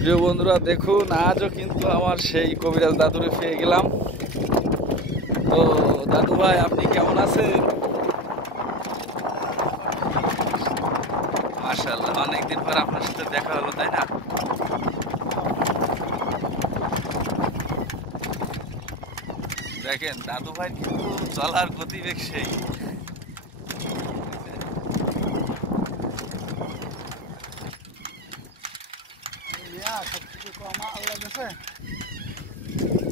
প্রিয় বন্ধুরা দেখুন, আজও কিন্তু আমার সেই কবিরাজ দাদুরে পেয়ে গেলাম। তো দাদু ভাই, আপনি কেমন আছেন? মাশাআল্লাহ, অনেকদিন পর আপনার সাথে দেখা হলো, তাই না? দেখেন দাদু ভাই কিন্তু চলার গতিবেগ সেই।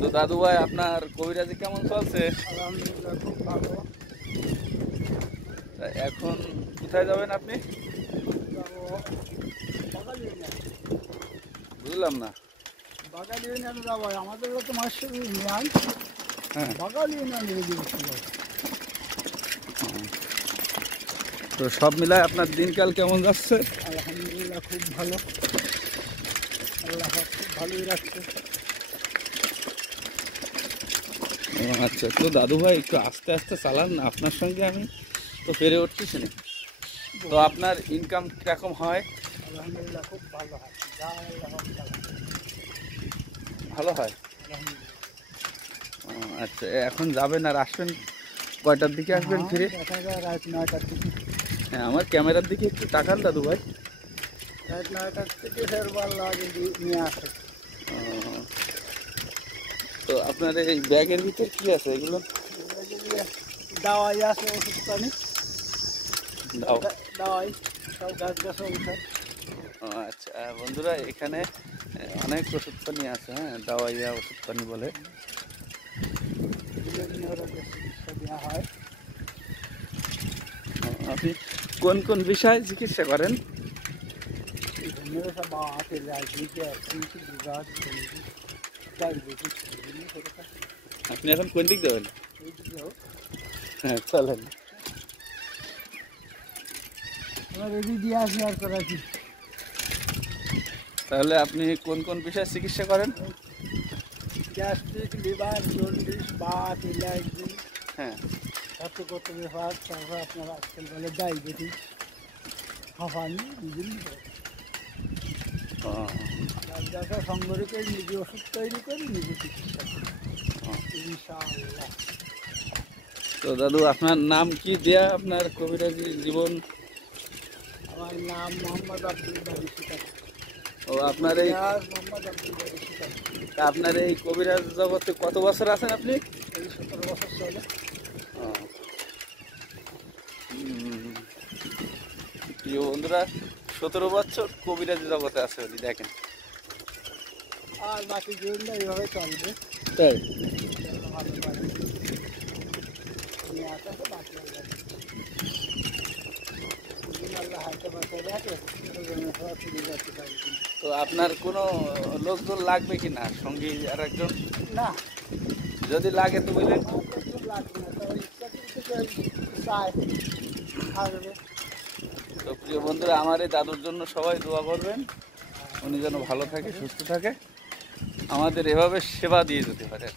তো দাদু ভাই, আপনার কবিরাজি কেমন চলছে? আলহামদুলিল্লাহ, খুব ভালো। তা এখন কোথায় যাবেন আপনি? যাবো বাগাল ইউনিয়ন। বুঝলাম না। বাগাল ইউনিয়নে যাবো, আমাদের তো মাসের ইউনিয়ন। হ্যাঁ, বাগাল ইউনিয়নে যাবো। তো সব মিলায় আপনার দিনকাল কেমন যাচ্ছে? আলহামদুলিল্লাহ, খুব ভালো। আল্লাহ খুব ভালোই রাখছে। ও আচ্ছা, তো দাদু ভাই একটু আস্তে আস্তে চালান না, আপনার সঙ্গে আমি তো পেরে উঠতেছি না। তো আপনার ইনকাম কিরকম হয়? আলহামদুলিল্লাহ, খুব ভালো হয়। যা আল্লাহ তাআলা। ভালো হয়। আলহামদুলিল্লাহ। ও আচ্ছা, এখন যাবেন আর আসবেন কয়টার দিকে আসবেন হ্যাঁ, ফিরে? দেখা যায় রাত 9টার থেকে। হ্যাঁ, আমার ক্যামেরার দিকে একটু তাকান দাদু ভাই। রাত 9টার থেকে ফের বাল্লা যদি নিয়ে আসে। ও, তো আপনার এই ব্যাগের ভিতর কি আছে এগুলো? দাওয়াই আছে, ওষুধ পানি। দাও। দাওয়াই সব গাছ গাছ উঠে। ও আচ্ছা, বন্ধুরা এখানে অনেক ওষুধ পানি আছে। হ্যাঁ, দাওয়াইয়া ওষুধ পানি বলে। বিভিন্ন রোগের চিকিৎসা দেওয়া হয়। আপনি কোন কোন বিষয়ে চিকিৎসা করেন? বিভিন্ন সব বাঁতে রাজনীতি অর্থনীতি বিভাগ ডায়াবেটিস বিভিন্ন প্রকার। আপনি এখন কোন দিক যাবেন? এই দিকেও হ্যাঁ, চলেন। আমার রেডি দিয়ে আসি আর করা কি। তাহলে আপনি কোন কোন বিষয়ে চিকিৎসা করেন? Gastric, liver, jaundice, Baat, allergy, হ্যাঁ। শ্বাসকষ্ট বিভাগ, তারপর আপনার আজকাল বলে ডায়াবেটিস, হাঁপানি, বিভিন্ন প্রকার। ও, যাকে সংগ্রহ করে নিজে ওষুধ তৈরি করি, নিজে চিকিৎসা করি ও। ইনশাআল্লাহ। তো দাদু, আপনার নাম কি দেয়া আপনার কবিরাজি জীবন? আমার নাম মোহাম্মদ আব্দুল বারী শিকার। ও, আপনার এই মোহাম্মদ আব্দুল বারী শিকার। আপনার এই কবিরাজ জগতে কত বছর আছেন আপনি? এই 17 বছর চলে। ও, প্রিয় বন্ধুরা, 17 বছর কবিরাজি জগতে আছে উনি, দেখেন। আর বাকি জীবনটা এইভাবে চলবে। তাই? আল্লাহ ভালো পারে। নিয়ে আসা তো বাকি আল্লাহ। যেদিন আল্লাহ হাতে বাঁচায় রাখে, সেদিন সব ফিরে যাচ্ছে পারবে। তো আপনার কোনো লোকজন লাগবে কি না, সঙ্গী আর একজন? না, যদি লাগে তো বললেন। আমার লোকজন লাগবে না। তবে ইচ্ছা কিন্তু কেউ চায় আসবে। তো প্রিয় বন্ধুরা, আমার এই দাদুর জন্য সবাই দোয়া করবেন, উনি যেন ভালো থাকে, সুস্থ থাকে, আমাদের এভাবে সেবা দিয়ে যেতে পারে।